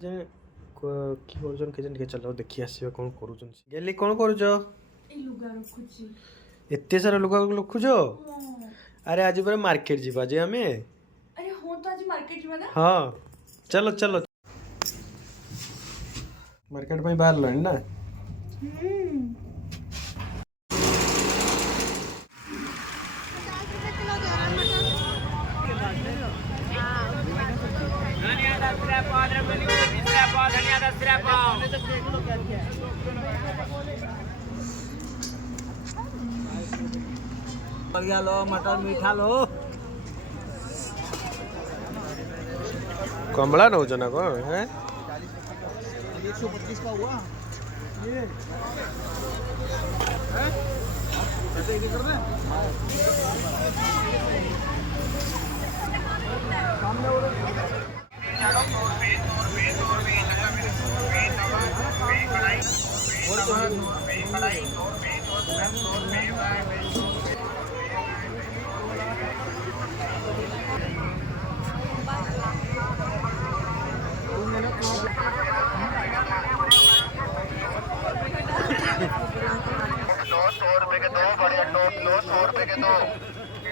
কি କରୁଛନ୍ କେଜାଣି ଟିକେ ଚାଲ ଦେଖି ଆସିବା କ'ଣ କରୁଛନ୍ତି। ଗେଲି କ'ଣ କରୁଛ? ଏତେ ସାରା ଲୁଗା ରଖୁଛ? ଆରେ ଆଜି ପୁରା ମାର୍କେଟ ଯିବା ଯେ ଆମେ। ହଁ ଚାଲ ଚାଲ ମାର୍କେଟ ପାଇଁ ବାହାରିଲାଣି ନା। लो मटर मीठा लो। कमला नौज ना कौन है? 125 का हुआ ये ऐसे ही कर रहे हैं। लो 100 रुपए के दो बढ़िया टॉप लो 100 रुपए के दो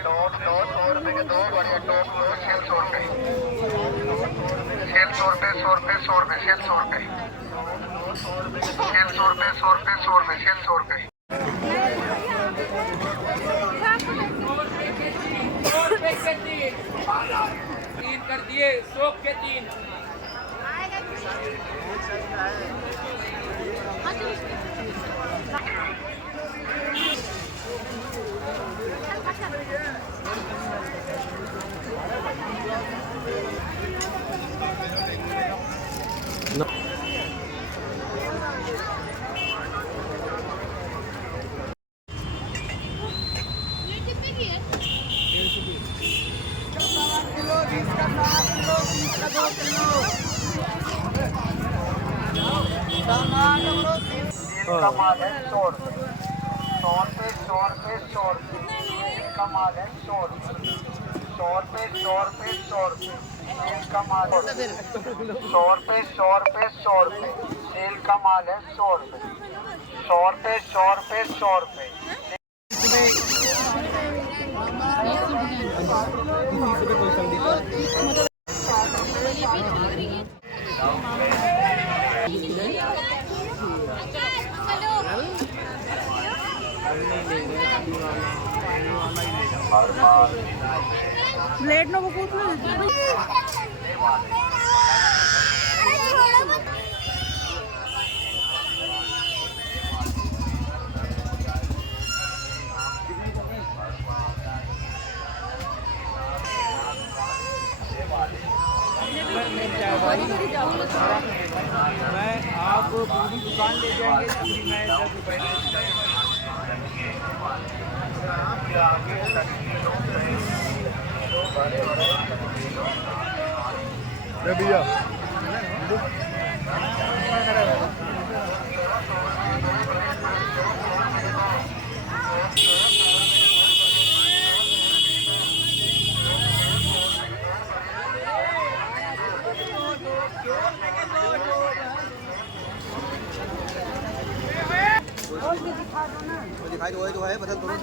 टॉप लो 100 रुपए के दो बढ़िया टॉप लो सेल 100 रुपए सेल 100 रुपए 100 रुपए 100 रुपए सेल 100 रुपए सेल 100 रुपए 100 रुपए 100 रुपए सेल 100 रुपए तीन कर दिए 100 के 3 का माल है 100 रुपए 100 रुपए 100 रुपए 100 रुपए का माल है 100 रुपए 100 रुपए 100 रुपए 100 रुपए सेल का माल है 100 रुपए 100 रुपए 100 रुपए सेल का माल है 100 रुपए 100 रुपए 100 रुपए 100 रुपए ब्लेड ना वो पूछ लो मैं आप पूरी दुकान ले जाएंगे पूरी मैं 10 रुपए भैया दिखाई दो है बदल दोनों